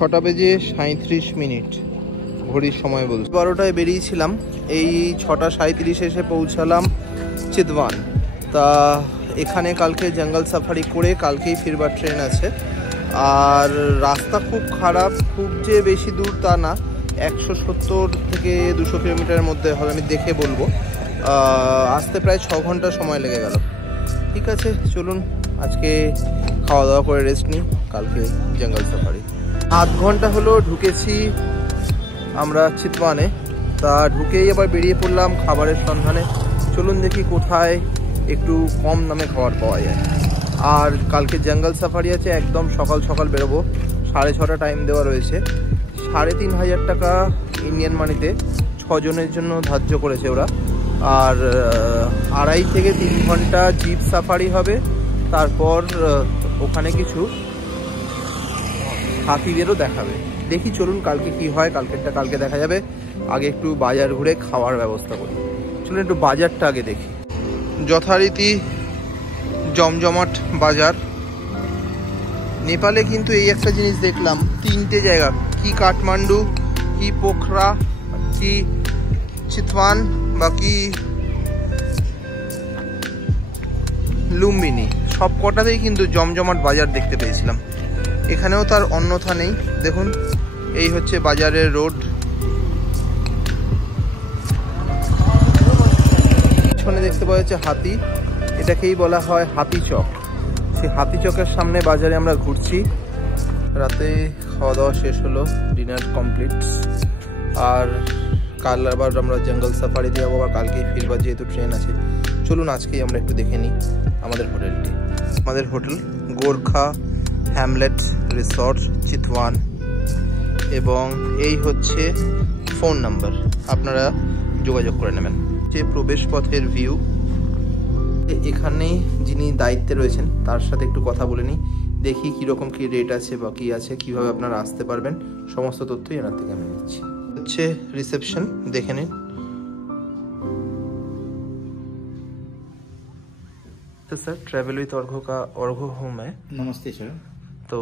6টা বেজে 37 মিনিট ঘড়ির সময় বলছি। 12টায় বেরিয়েছিলাম, এই 6টা 37 এসে পৌঁছালাম চিতওয়ান। তা এখানে কালকে জঙ্গল সাফারি করে কালকেই ফিরবার ট্রেন আছে। আর রাস্তা খুব খারাপ, খুব যে বেশি দূর তা না, 170 থেকে 200 কিলোমিটারের মধ্যে হবে, আমি দেখে বলবো। আসতে প্রায় 6 ঘন্টা সময় লেগে গেল। ঠিক আছে, চলুন আজকে খাওয়া দাওয়া করে রেস্ট নিই, কালকে জঙ্গল সাফারি। আধ ঘন্টা হলো ঢুকেছি আমরা চিতওয়ানে। তা ঢুকেই আবার বেরিয়ে পড়লাম খাবারের সন্ধানে। চলুন দেখি কোথায় একটু কম দামে খাবার পাওয়া যায়। আর কালকে জঙ্গল সাফারি আছে, একদম সকাল সকাল বেরোবো। 6:30 টাইম দেওয়া রয়েছে। 3,500 টাকা ইন্ডিয়ান মানিতে 6 জনের জন্য ধার্য করেছে ওরা। আর 2.5 থেকে 3 ঘন্টা জিপ সাফারি হবে। তারপর ওখানে কিছু হাতিদেরও দেখাবে। দেখি চলুন কালকে কি হয়, কালকেরটা কালকে দেখা যাবে। আগে একটু বাজার ঘুরে খাওয়ার ব্যবস্থা করি। চলুন একটু বাজারটা আগে দেখি। যথারীতি জমজমাট বাজার। নেপালে কিন্তু এই একটা জিনিস দেখলাম, 3টে জায়গা, কি কাঠমান্ডু, কি পোখরা, কি চিতওয়ান বা কি লুম্বিনী, সব কটাতেই কিন্তু জমজমাট বাজার দেখতে পেয়েছিলাম। এখানেও তার অন্যথা নেই। দেখুন এই হচ্ছে বাজারের রোড। পিছনে দেখতে পাওয়া যাচ্ছে হাতি, এটাকেই বলা হয় হাতি চক। সেই হাতি চকের সামনে বাজারে আমরা ঘুরছি। রাতে খাওয়া দাওয়া শেষ হলো, ডিনার কমপ্লিট। আর কাল আবার আমরা জঙ্গল সাফারি দিয়ে যাবো, আবার কালকেই ফিরবার যেহেতু ট্রেন আছে। চলুন আজকেই আমরা একটু দেখে নিই আমাদের হোটেলটি। আমাদের hotel Gorkha Hamlet resort Chitwan, এবং এই হচ্ছে ফোন নাম্বার, আপনারা যোগাযোগ করে নেবেন। যে প্রবেশ পথের ভিউ, এখানে যিনি দায়িত্বে রয়েছেন তার সাথে একটু কথা বলে নিই, দেখি কীরকম কী রেট আছে বা কী আছে, কীভাবে আপনারা আসতে পারবেন, সমস্ত তথ্যই এনার থেকে আমি নিচ্ছি। হচ্ছে রিসেপশন, দেখে নিন। तो सर ट्रैवल विथ अर्घो का अर्घो होम है। नमस्ते सर। तो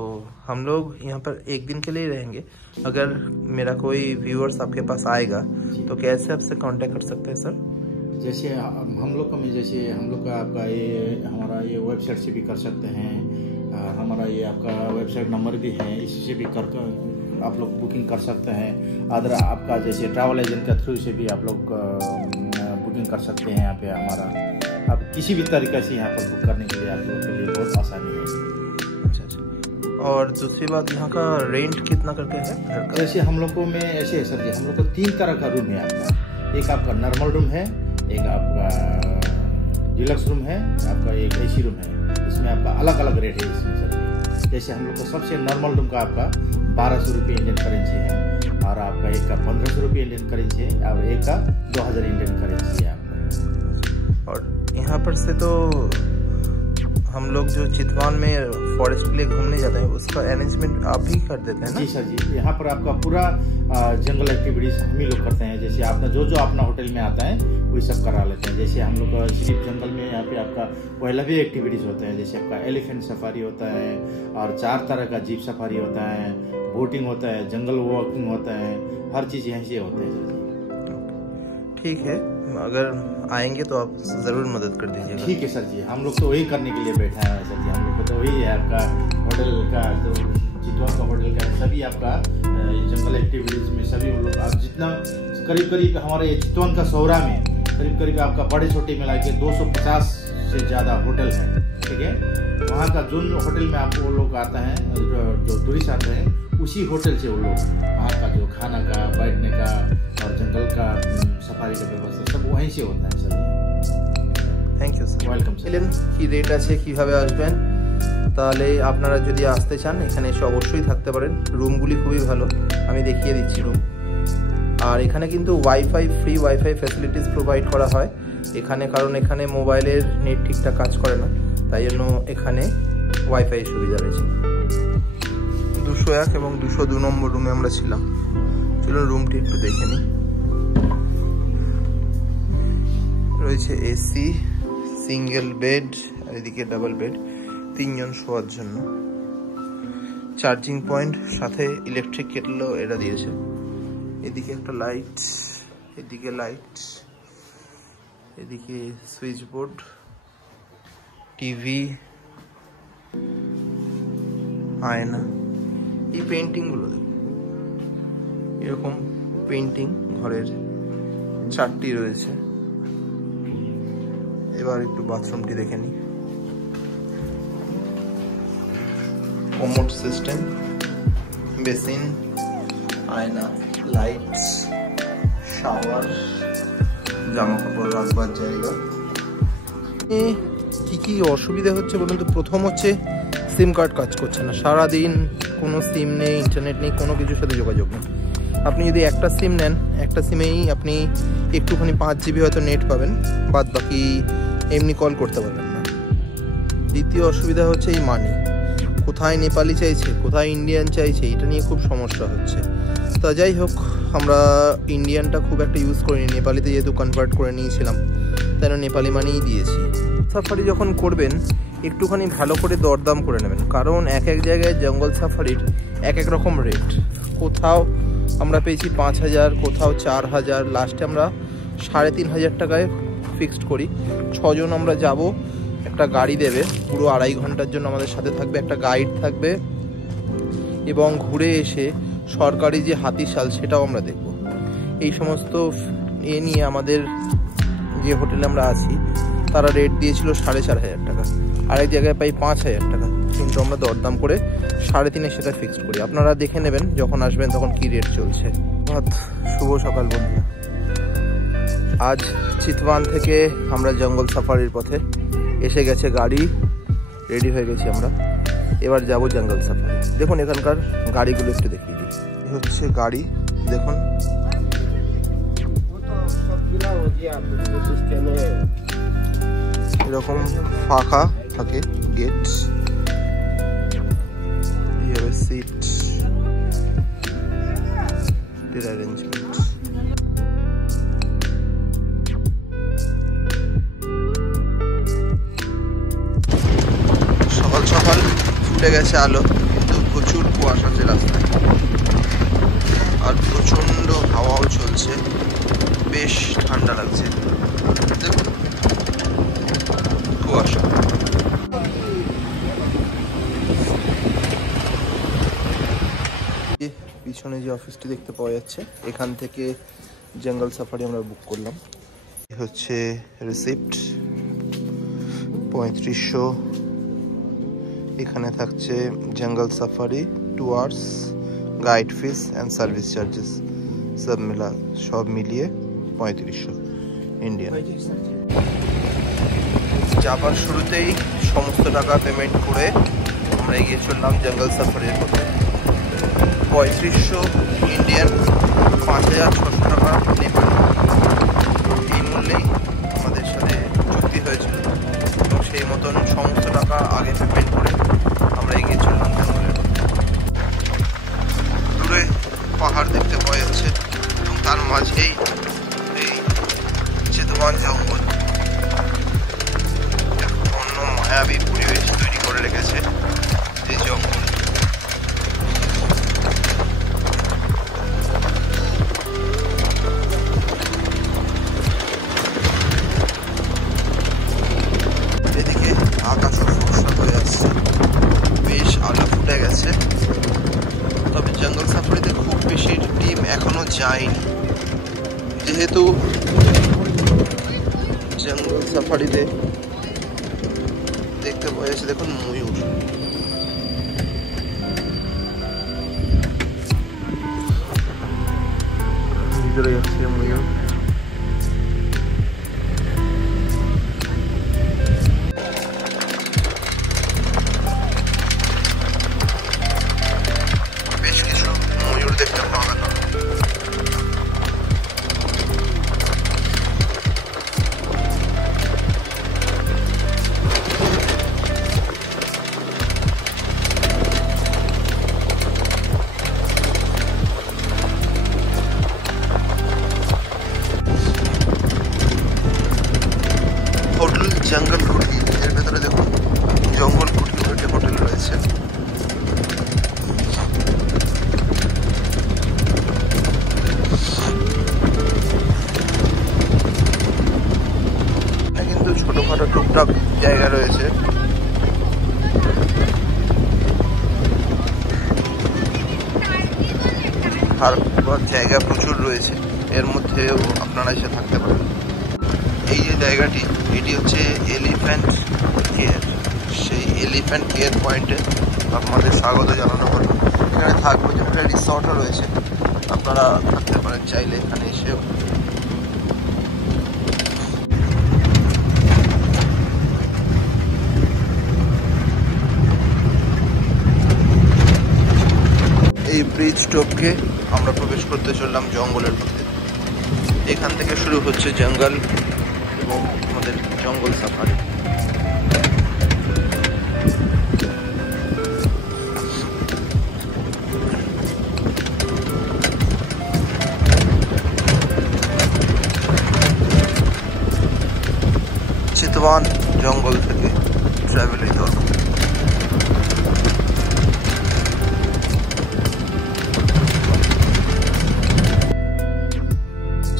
हम लोग यहाँ पर एक दिन के लिए रहेंगे। अगर मेरा कोई व्यूअर्स आपके पास आएगा तो कैसे आपसे कांटेक्ट कर सकते हैं सर? जैसे हम लोग का आपका ये हमारा ये वेबसाइट से भी कर सकते हैं। हमारा ये आपका वेबसाइट नंबर भी है, इसी से भी कर आप लोग बुकिंग कर सकते हैं। अदर आपका जैसे ट्रैवल एजेंट के थ्रू से भी आप लोग बुकिंग कर सकते हैं। यहाँ पे हमारा आप किसी भी तरीके से यहाँ पर बुक करने के लिए आप लोगों के लिए बहुत आसानी है। अच्छा अच्छा। और दूसरी बात, यहाँ का रेंट कितना करके है घर का? जैसे हम लोगों में ऐसे है सर जी, हम लोग को 3 तरह का रूम है आपका। एक आपका नॉर्मल रूम है, एक आपका डिलक्स रूम है, आपका एक एसी रूम है। इसमें आपका अलग अलग रेट है इसमें सर। जैसे हम लोग को सबसे नॉर्मल रूम का आपका 1200 रुपये इंडियन करेंसी है, और आपका एक का 1500 रुपये इंडियन करेंसी है, और एक का 2000 इंडियन करेंसी है आपका। और यहाँ पर से तो हम लोग जो चितवान में फॉरेस्ट के लिए घूमने जाते हैं उसका अरेंजमेंट आप ही कर देते हैं ना? जी सर जी, यहाँ पर आपका पूरा जंगल एक्टिविटीज हम ही लोग करते हैं। जैसे आपका जो अपना होटल में आता है वही सब करा लेते हैं। जैसे हम लोग सिर्फ जंगल में यहाँ पे आपका पहला भी एक्टिविटीज होते हैं। जैसे आपका एलिफेंट सफारी होता है, और 4 तरह का जीप सफारी होता है, बोटिंग होता है, जंगल वॉकिंग होता है, हर चीज़ यहीं से होता है सर जी। ठीक है, अगर आएंगे तो आप जरूर मदद कर दीजिएगा। ठीक है सर जी, हम लोग तो वही करने के लिए बैठा है सर जी। हम लोग को तो वही है आपका होटल का, जो चितवा का होटल का सभी आपका जंगल एक्टिविटीज में सभी लोग आप जितना करीब हमारे चितवन का सौरा में करीब आपका बड़े छोटे मिला के 250 से ज़्यादा होटल है। ठीक है, वहाँ का जो होटल में आपको वो लोग आता है, जो टूरिस्ट आते हैं, उसी होटल से वो लोग वहाँ का जो खाना का, बैठने का और जंगल का सफारी का व्यवस्था सब वहीं से होता है sir. Thank you sir, welcome. বললেন কি রেট আছে, কিভাবে আসবেন, তাহলে আপনারা যদি আসতে চান এখানে এসে অবশ্যই থাকতে পারেন। রুমগুলি খুবই ভালো, আমি দেখিয়ে দিচ্ছি রুম। আর এখানে কিন্তু wifi, free wifi facilities provide করা হয় এখানে, কারণ এখানে মোবাইলের নেট ঠিকঠাক কাজ করে না, তাই জন্য এখানে ওয়াইফাই সুবিধা রয়েছে। 201 এবং 202 নম্বর রুমে আমরা ছিলাম। চলুন রুমটি একটু দেখে নিই। রয়েছে এসি, সিঙ্গেল বেড, আর এদিকে ডাবল বেড, 3 জন শোয়ার জন্য। চার্জিং পয়েন্ট, সাথে ইলেকট্রিক কেটলও এরা দিয়েছে। এদিকে একটা লাইট, এদিকে লাইট, এদিকে সুইচ বোর্ড, টিভি, আয়না। এই পেন্টিংগুলো দেখুন, এরকম পেন্টিং ঘরের 4টি রয়েছে। এবার একটু বাথরুমটি দেখে নিই। কমোড সিস্টেম, বেসিন, আয়না, লাইটস, শাওয়ার, জামা কাপড় রাখবার জায়গা। কি কি অসুবিধা হচ্ছে বলুন তো? প্রথম হচ্ছে সিম কার্ড কাজ করছে না, সারাদিন কোনো সিম নেই, ইন্টারনেট নেই, কোনো কিছুর সাথে যোগাযোগ নেই। আপনি যদি একটা সিম নেন, একটা সিমেই আপনি একটুখানি 5 GB হয়তো নেট পাবেন, বাদ বাকি এমনি কল করতে পারবেন না। দ্বিতীয় অসুবিধা হচ্ছে এই মানি, কোথায় নেপালি চাইছে, কোথায় ইন্ডিয়ান চাইছে, এটা নিয়ে খুব সমস্যা হচ্ছে। তা যাই হোক, আমরা ইন্ডিয়ানটা খুব একটা ইউজ করিনি, নেপালিতে যেহেতু কনভার্ট করে নিয়েছিলাম তাই নেপালি মানিই দিয়েছি। সাফারি যখন করবেন একটুখানি ভালো করে দরদাম করে নেবেন, কারণ এক এক জায়গায় জঙ্গল সাফারির এক এক রকম রেট। কোথাও আমরা পেয়েছি 5000, কোথাও 4000, লাস্টে আমরা 3500 টাকায় ফিক্সড করি। 6 জন আমরা যাব, একটা গাড়ি দেবে, পুরো 2.5 ঘন্টার জন্য আমাদের সাথে থাকবে, একটা গাইড থাকবে, এবং ঘুরে এসে সরকারি যে হাতিশাল সেটাও আমরা দেখব। এই সমস্ত নিয়ে আমাদের যে হোটেলে আমরা আছি তারা রেট দিয়েছিল 4500 টাকা, আরেক জায়গায় পাই 5000 টাকা, কিন্তু আমরা দরদাম করে 3.5 সেটা ফিক্সড করি। আপনারা দেখে নেবেন যখন আসবেন তখন কি রেট চলছে। শুভ সকাল বন্ধুরা, আজ চিতওয়ান থেকে আমরা জঙ্গল সাফারির পথে এসে গেছে গাড়ি, রেডি হয়ে গেছি আমরা, এবার যাব জঙ্গল সাফারি। দেখুন এখানকার গাড়িগুলো একটু দেখিয়ে দিই। এই হচ্ছে গাড়ি, দেখুন এরকম ফাঁকা থাকে গেট, সিট অ্যারেঞ্জমেন্ট। সকাল সকাল ফুটে গেছে আলো, কিন্তু প্রচুর কুয়াশা আছে রাস্তায়, আর প্রচন্ড হাওয়াও চলছে, বেশ ঠান্ডা লাগছে। দেখুন কুয়াশা। পিছনে যে অফিসটি দেখতে পাওয়া যাচ্ছে, এখান থেকে জঙ্গল সাফারি আমরা বুক করলাম। হচ্ছে রিসিপ্ট 3500। এখানে থাকছে জঙ্গল safari 2 hours, guide fees and service charges সব মিলিয়ে 3500 ইন্ডিয়ান। যাবার শুরুতেই সমস্ত টাকা পেমেন্ট করে আমরা এগিয়ে চললাম জঙ্গল সাফারির পথে। 3500 ইন্ডিয়ান, 5600 টাকা নেপাল, এই মূল্যেই আমাদের সাথে চুক্তি হয়েছিল, এবং সেই মতন সমস্ত টাকা আগে পেমেন্ট করে আমরা এগিয়ে চললাম জঙ্গলের পথে। দূরে পাহাড় দেখতে পাওয়া যাচ্ছে, এবং তার মাঝেই এই চিতওয়ান জঙ্গল অন্য মায়াবী পরিবেশ তৈরি করে রেখেছে এই জঙ্গল। এদিকে আকাশও ফর্সা হয়ে আসছে, বেশ আলো ফুটে গেছে। তবে জঙ্গল সাফারিতে খুব বেশি টিম এখনো যায়নি, যেহেতু জঙ্গল সাফারিতে দেখতে পাওয়া যাচ্ছে, দেখুন ময়ূর। ভিতরে যাচ্ছে ময়ূর। বেশ কিছু ময়ূর দেখতে পাওয়া গেল। জঙ্গল কুটকি, এর ভেতরে দেখুন জঙ্গল কুটকি হোটেল রয়েছে। টুকটাক জায়গা রয়েছে। আর জায়গা প্রচুর রয়েছে, এর মধ্যেও আপনারা এসে থাকতে পারেন। এই যে জায়গাটি, এটি হচ্ছে এলিফ্যান্ট কেয়ার। সেই এলিফ্যান্ট কেয়ার পয়েন্টে আপনাদের স্বাগত জানানো হলো। এখানে থাকবো, একটা রিসর্টও রয়েছে, আপনারা থাকতে পারেন চাইলে এখানে এসেও। এই ব্রিজ টপকে আমরা প্রবেশ করতে চললাম জঙ্গলের মধ্যে। এখান থেকে শুরু হচ্ছে জঙ্গল এবং আমাদের জঙ্গল সাফারি। চিতওয়ান জঙ্গল থেকে ট্রাভেলিং হল।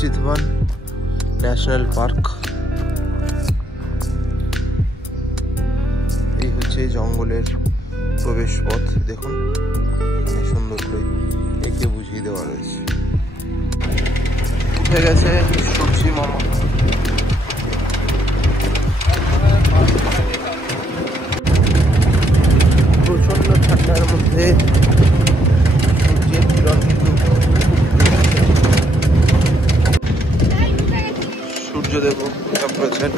Chitwan national park. এই হচ্ছে জঙ্গলের প্রবেশ পথ। দেখুন এখানে সুন্দর করে একে বুঝিয়ে দেওয়া রয়েছে। উঠে গেছে সূর্যি মামা। প্রচন্ড ঠান্ডার মধ্যে সূর্যের কিরণ কিন্তু সূর্যদেব করেছেন।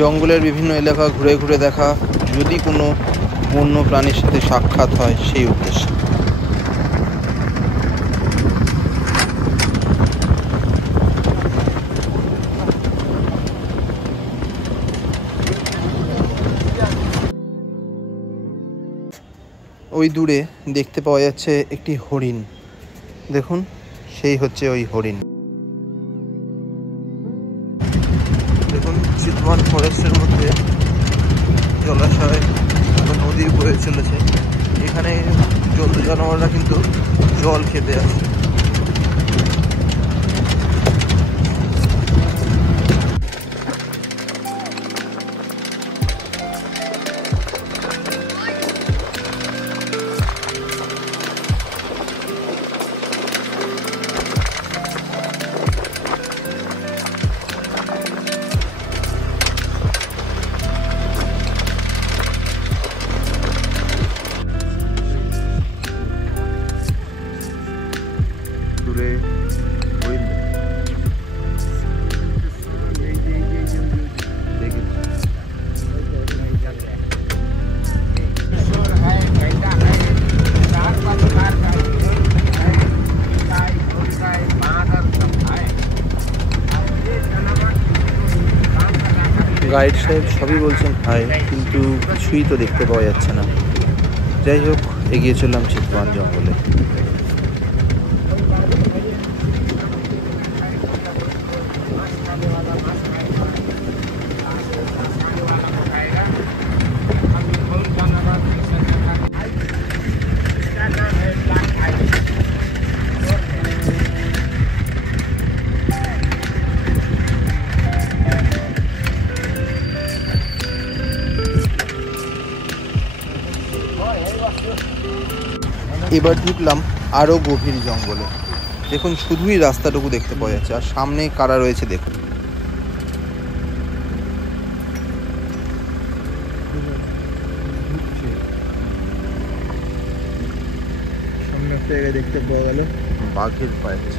জঙ্গলের বিভিন্ন এলাকা ঘুরে ঘুরে দেখা, যদি কোনো বন্য প্রাণীর সাথে সাক্ষাৎ হয় সেই উদ্দেশ্যে। ওই দূরে দেখতে পাওয়া যাচ্ছে একটি হরিণ। দেখুন সেই হচ্ছে ওই হরিণ। দেখুন চিতওয়ান ফরেস্টের মধ্যে জলাশয়, নদী বয়ে চলেছে। এখানে জন্তু জানোয়াররা কিন্তু জল খেতে আসে। গাইড সাহেব সবই বলছেন হাই, কিন্তু কিছুই তো দেখতে পাওয়া যাচ্ছে না। যাই হোক, এগিয়ে চললাম চিতওয়ান জঙ্গলে। এবার ঢুকলাম আরও গভীর জঙ্গলে। দেখুন শুধুই রাস্তাটুকু দেখতে পাওয়া যাচ্ছে, আর সামনে কারা রয়েছে দেখুন। সামনে একটা জায়গায় দেখতে পাওয়া গেল বাঘের পায়ের।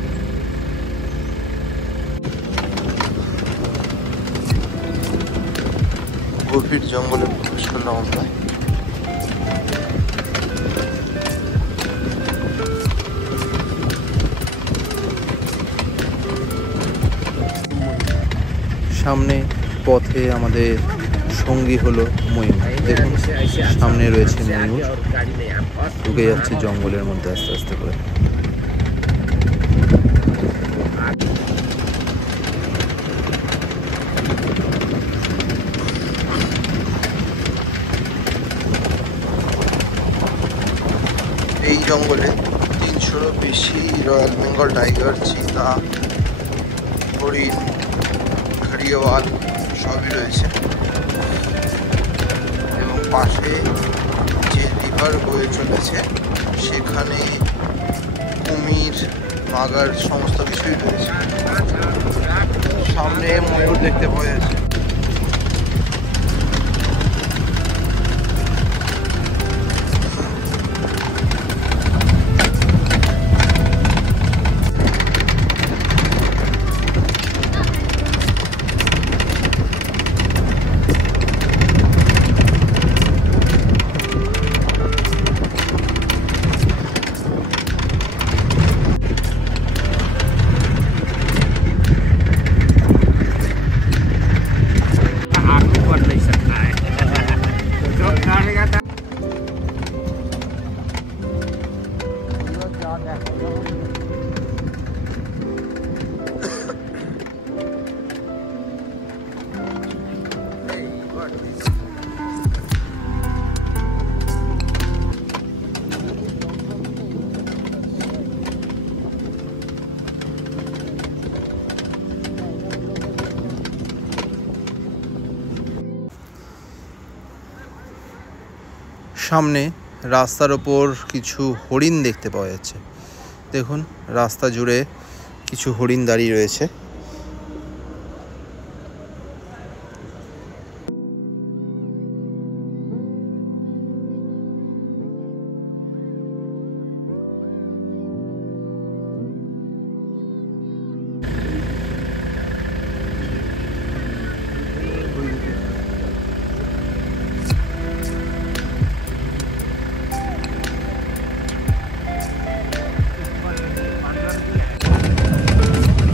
গভীর জঙ্গলে প্রবেশ করলাম আমরা। সামনে পথে আমাদের সঙ্গী হলো ময়ূর। দেখুন সামনে রয়েছে ময়ূর, ঢুকে যাচ্ছে জঙ্গলের মধ্যে আস্তে আস্তে করে। জঙ্গলে 300-রও বেশি রয়্যাল বেঙ্গল টাইগার, চিতা, হরিণ, ঘড়িয়াল সবই রয়েছে। এবং পাশে যে রিভার বয়ে চলেছে সেখানে কুমির, মাগার সমস্ত কিছুই রয়েছে। সামনে ময়ূর দেখতে পাওয়া যাচ্ছে। সামনে রাস্তার ওপর কিছু হরিণ দেখতে পাওয়া যাচ্ছে। দেখুন রাস্তা জুড়ে কিছু হরিণ দাঁড়িয়ে রয়েছে।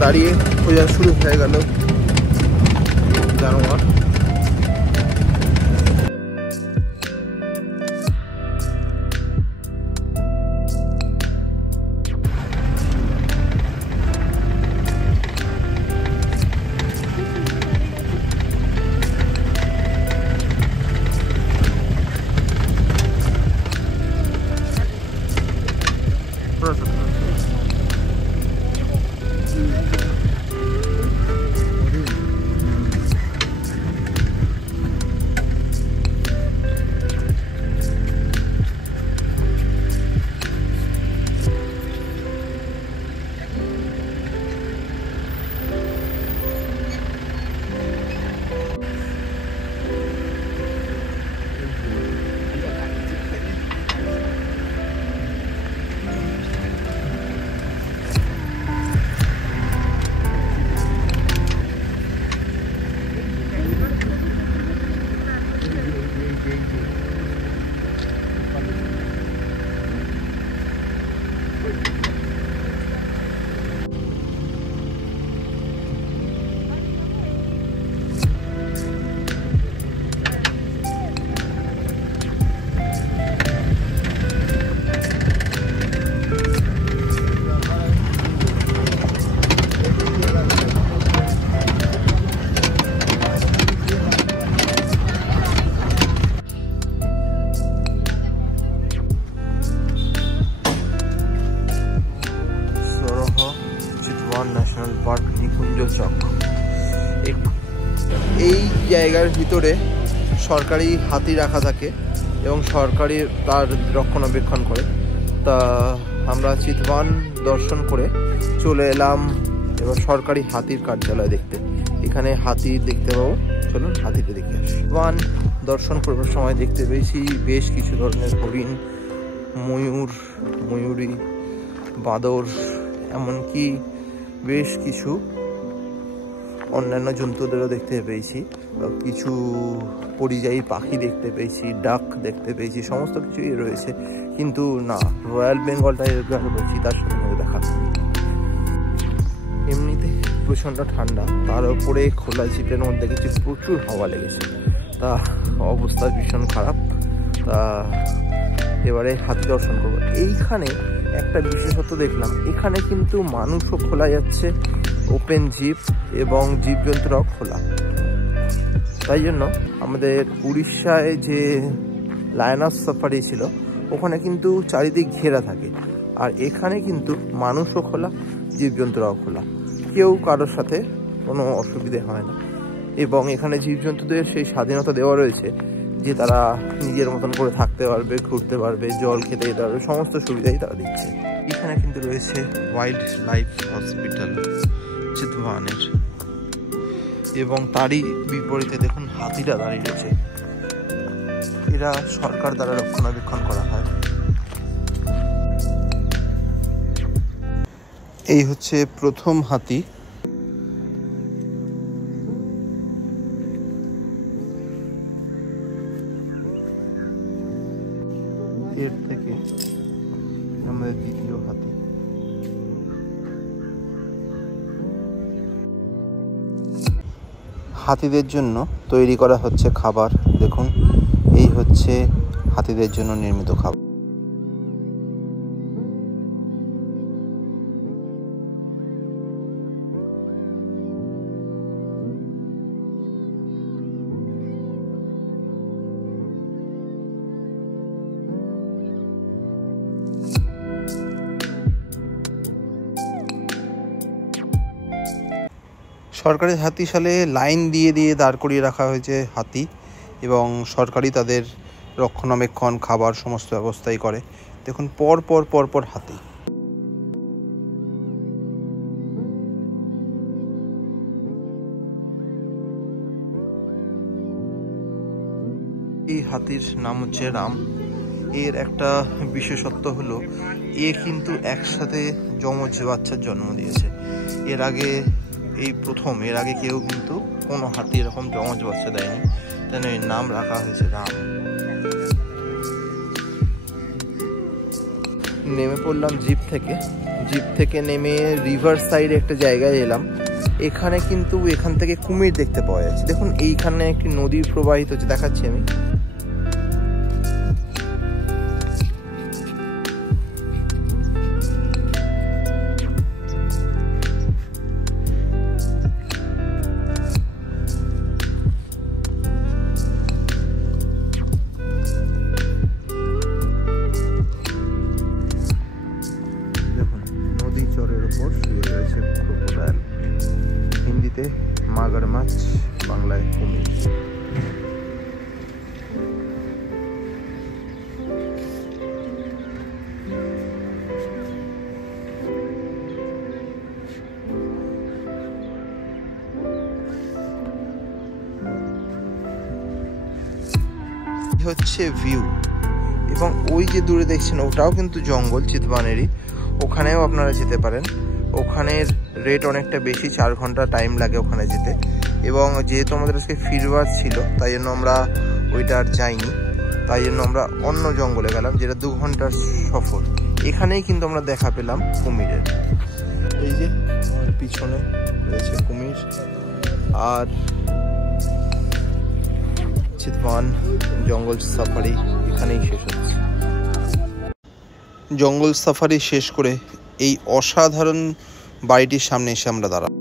দাঁড়িয়ে খোঁজা শুরু হয়ে গেল জানোয়ার। ন্যাশনাল পার্ক নিকুঞ্জ চক। এই জায়গার ভিতরে সরকারি হাতি রাখা থাকে এবং সরকারি তার রক্ষণাবেক্ষণ করে। তা আমরা চিতওয়ান দর্শন করে চলে এলাম এবার সরকারি হাতির কার্যালয় দেখতে। এখানে হাতি দেখতে পাবো, চলুন হাতিতে দেখে আসি। চিতওয়ান দর্শন করবার সময় দেখতে পেয়েছি বেশ কিছু ধরনের হরিণ, ময়ূর, ময়ূরী, বাঁদর, এমনকি বেশ কিছু অন্যান্য জন্তুদেরও দেখতে পেয়েছি। কিছু পরিযায়ী পাখি দেখতে পেয়েছি, ডাক দেখতে পেয়েছি, সমস্ত কিছুই রয়েছে। কিন্তু না, রয়্যাল বেঙ্গল টাইগার বলছি তার সাথে দেখা। এমনিতে প্রচণ্ড ঠান্ডা, তার উপরে খোলা জিপের মধ্যে কিছু প্রচুর হাওয়া লেগেছে, তা অবস্থা ভীষণ খারাপ। তা এবারে হাতি দর্শন করবো। এইখানে একটা বিশেষত্ব দেখলাম, এখানে কিন্তু মানুষও খোলা যাচ্ছে, ওপেন জিপ এবং জীবজন্তুরাও খোলা। তাই জন্য আমাদের উড়িষ্যায় যে লায়নাস সাফারি ছিল ওখানে কিন্তু চারিদিক ঘেরা থাকে, আর এখানে কিন্তু মানুষও খোলা, জীবজন্তুরাও খোলা, কেউ কারোর সাথে কোনো অসুবিধে হয় না। এবং এখানে জীবজন্তুদের সেই স্বাধীনতা দেওয়া রয়েছে যে তারা নিজের মতন করে থাকতে পারবে, ঘুরতে পারবে, জল খেতে যেতে পারবে, সমস্ত সুবিধাই তারা দিচ্ছে। এখানে কিন্তু রয়েছে ওয়াইল্ড লাইফ হসপিটাল চিতওয়ানের, এবং তারই বিপরীতে দেখুন হাতিটা দাঁড়িয়ে রয়েছে। এরা সরকার দ্বারা রক্ষণাবেক্ষণ করা হয়। এই হচ্ছে প্রথম হাতি। এর থেকে আমাদের দ্বিতীয় হাতি। হাতিদের জন্য তৈরি করা হচ্ছে খাবার। দেখুন, এই হচ্ছে হাতিদের জন্য নির্মিত খাবার। সরকারি হাতিশালে লাইন দিয়ে দিয়ে দাঁড় করিয়ে রাখা হয়েছে হাতি, এবং সরকারই তাদের রক্ষণাবেক্ষণ, খাবার সমস্ত ব্যবস্থাই করে। দেখুন পর পর পর পর হাতি। এই হাতির নাম হচ্ছে রাম। এর একটা বিশেষত্ব হলো এ কিন্তু একসাথে যমজ বাচ্চার জন্ম দিয়েছে। এর আগে এই প্রথম, এর আগে কেউ কিন্তু কোনো হাতি এরকম যমজ বাচ্চা দেয়নি, তাই এর নাম রাখা হয়েছে রাম। নেমে পড়লাম জিপ থেকে নেমে রিভার সাইডে একটা জায়গায় এলাম। এখানে কিন্তু এখান থেকে কুমির দেখতে পাওয়া যাচ্ছে। দেখুন এইখানে একটি নদী প্রবাহিত হচ্ছে, দেখাচ্ছি আমি। চরের উপর শুয়ে রয়েছে ক্রোকোডাইল, হিন্দিতে মাগরমাছ, বাংলায় কুমির। হচ্ছে ভিউ, এবং ওই যে দূরে দেখছেন ওটাও কিন্তু জঙ্গল চিতওয়ানেরই। ওখানেও আপনারা যেতে পারেন। ওখানের রেট অনেকটা বেশি, 4 ঘন্টা টাইম লাগে ওখানে যেতে। এবং যেহেতু আমাদের আজকে ফিরবার ছিল, তাই জন্য আমরা ওইটা আর যাইনি, তাই জন্য আমরা অন্য জঙ্গলে গেলাম, যেটা 2 ঘন্টার সফর। এখানেই কিন্তু আমরা দেখা পেলাম কুমিরের। এই যে আমার পিছনে রয়েছে কুমির। আর চিতওয়ান জঙ্গল সাফারি এখানেই শেষ হচ্ছে। জঙ্গল সাফারি শেষ করে এই অসাধারণ বাড়িটির সামনে এসে আমরা দাঁড়ালাম।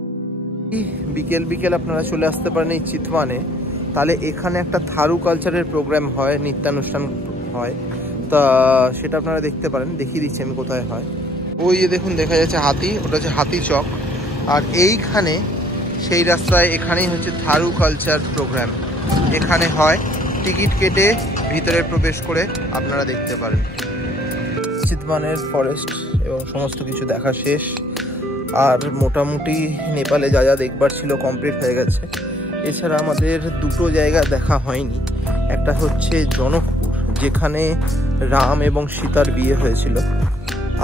বিকেল বিকেল আপনারা চলে আসতে পারেন এই চিতওয়ানে। তাহলে এখানে একটা থারু কালচারের প্রোগ্রাম হয়, নৃত্যানুষ্ঠান হয়, তা সেটা আপনারা দেখতে পারেন। দেখিয়ে দিচ্ছি আমি কোথায় হয়। ওই যে দেখুন দেখা যাচ্ছে হাতি, ওটা হচ্ছে হাতি চক। আর এইখানে সেই রাস্তায় এখানেই হচ্ছে থারু কালচার প্রোগ্রাম। এখানে হয়, টিকিট কেটে ভিতরে প্রবেশ করে আপনারা দেখতে পারেন। চিতওয়ানের ফরেস্ট এবং সমস্ত কিছু দেখা শেষ। আর মোটামুটি নেপালে যা যা দেখবার ছিল কমপ্লিট হয়ে গেছে। এছাড়া আমাদের 2টো জায়গা দেখা হয়নি। একটা হচ্ছে জনকপুর, যেখানে রাম এবং সীতার বিয়ে হয়েছিল।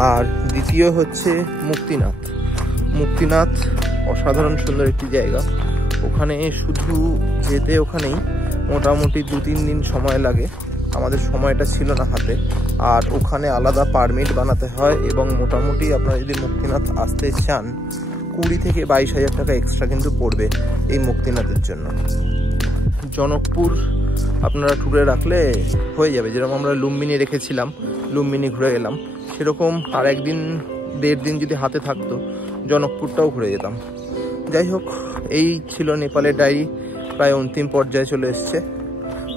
আর দ্বিতীয় হচ্ছে মুক্তিনাথ অসাধারণ সুন্দর একটি জায়গা। ওখানে শুধু যেতে ওখানেই মোটামুটি 2-3 দিন সময় লাগে। আমাদের সময়টা ছিল না হাতে। আর ওখানে আলাদা পারমিট বানাতে হয়, এবং মোটামুটি আপনারা যদি মুক্তিনাথ আসতে চান 20 থেকে 22 হাজার টাকা এক্সট্রা কিন্তু পড়বে এই মুক্তিনাথের জন্য। জনকপুর আপনারা ট্যুরে রাখলে হয়ে যাবে। যেরকম আমরা লুম্বিনী রেখেছিলাম, লুম্বিনী ঘুরে গেলাম, সেরকম আর 1-1.5 দিন যদি হাতে থাকতো জনকপুরটাও ঘুরে যেতাম। যাই হোক, এই ছিল নেপালের ডায়েরি। প্রায় অন্তিম পর্যায়ে চলে এসছে।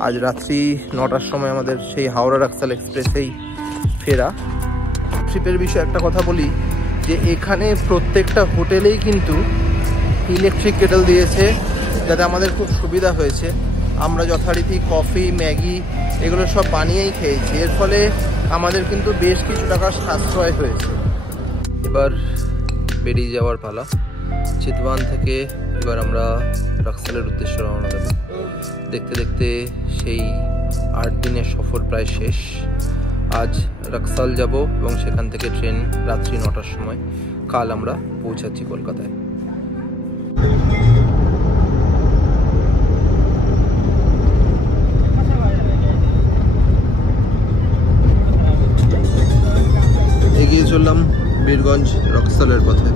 আজ রাত্রি 9টার সময় আমাদের সেই হাওড়া রাক্সাল এক্সপ্রেসেই ফেরা। ট্রিপের বিষয়ে একটা কথা বলি যে এখানে প্রত্যেকটা হোটেলেই কিন্তু ইলেকট্রিক কেটল দিয়েছে, যাতে আমাদের খুব সুবিধা হয়েছে। আমরা যথারীতি কফি, ম্যাগি এগুলো সব বানিয়েই খেয়েছি, এর ফলে আমাদের কিন্তু বেশ কিছু টাকার সাশ্রয় হয়েছে। এবার বেরিয়ে যাওয়ার পালা। চিতওয়ান থেকে এবার আমরা রাক্সালের উদ্দেশ্যে রওনা দেব। দেখতে দেখতে সেই 8 দিনের সফর প্রায় শেষ। আজ রাক্সাল যাব এবং সেখান থেকে ট্রেন রাত্রি 9টার সময়। কাল আমরা পৌঁছাচ্ছি কলকাতায়। এগিয়ে চললাম বীরগঞ্জ রক্সালের পথে।